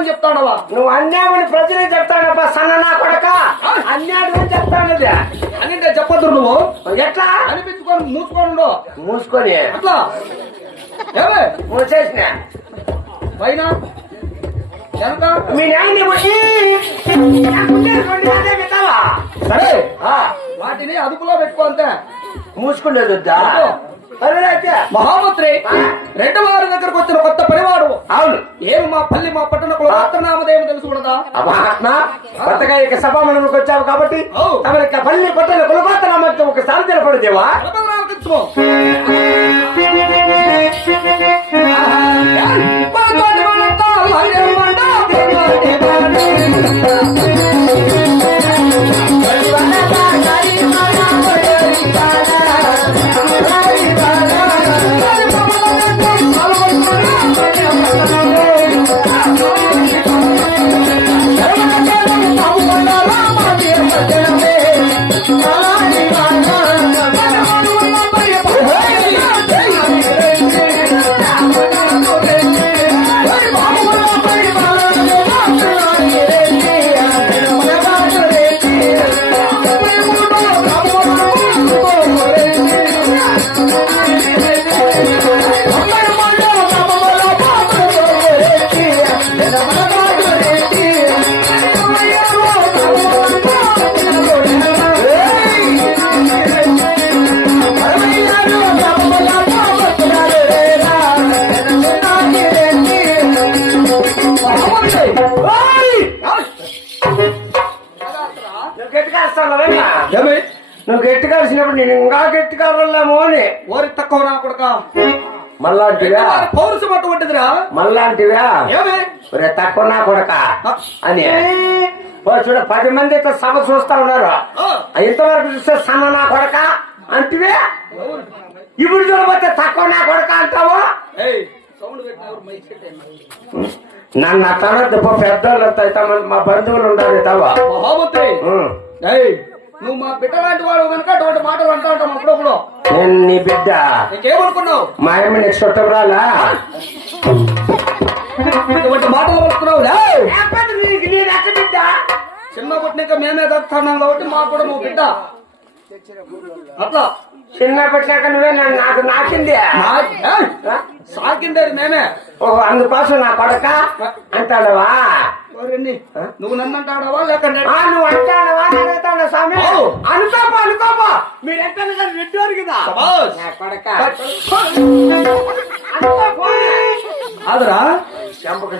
అన్యాయమని చెప్తాడవా? నువ్వు అన్యాయమని ప్రజలకు చెప్తాడబ్బా సన్న నా కొడక. అన్యాయం చెప్తాను అని చెప్పొద్దు నువ్వు. ఎట్లా అనిపించుకొని మూసుకోండు. మూసుకొని అట్లా ఏమే మూసేసిన పైన ఎంత మీ నాయన్ని సరే వాటిని అదుపులో పెట్టుకో అంతే. మూసుకునేది వద్దా? మహామంత్రి రెండవ వారి దగ్గరకు వచ్చిన కొత్త పరివాడు. అవును. ఏమి మా పల్లి మా పట్టణ కులనామదేమో తెలుసు కూడదా? కొత్తగా ఇక సభామండలికి వచ్చావు కాబట్టి తమకి పల్లి పట్టణ కులపాత నామం ఒకసారి తెలపడదేవా? నువ్వు గట్టి కలిసినప్పుడు నేను ఇంకా గట్టి కావాలేమో అని. ఓరి తక్కువ నా కొడుక మళ్ళాంటివా పౌరుషం అటువంటిదిరా. మళ్ళాంటివా తక్కువ నా కొడక అని చూడ 10 మంది సభ చూస్తా ఉన్నారు. ఇంతవరకు చూస్తే సన్న నా కొడక అంటివే. ఇప్పుడు చూడబోతే తక్కువ నా కొడక అంటావు. నన్ను అట్లా పెద్దోళ్ళు అయితే మా బంధువులు ఉండాలి తవా. మహామంత్రి నువ్వు మా బిడ్డ లాంటి వాడు కనుక అటువంటి మాటలు అంటా ఉంటాం అప్పుడప్పుడు. నేను నీ బిడ్డ నీకేమనుకున్నావు? మా అమ్మ నీకు చుట్టం రాలా? ఇటువంటి మాటలు పడుతున్నావు. బిడ్డ చిన్న పుట్టినాక మేమే దస్తాన్నాం కాబట్టి మాకు కూడా నువ్వు బిడ్డ. అట్లా చిన్న పుట్టినాక నువ్వే నాకు నాకింది సాకిండేది మేమే. ఓహో అందుకోసం నా కొడక అంటాడవా? నువ్వు నన్ను అంటాడవా లేక నువ్వు అంటాడవా అడుగుతాడు స్వామి. అనుకోపా మీరు ఎంత రెడ్డి కదా కొడక అదరా చెంపక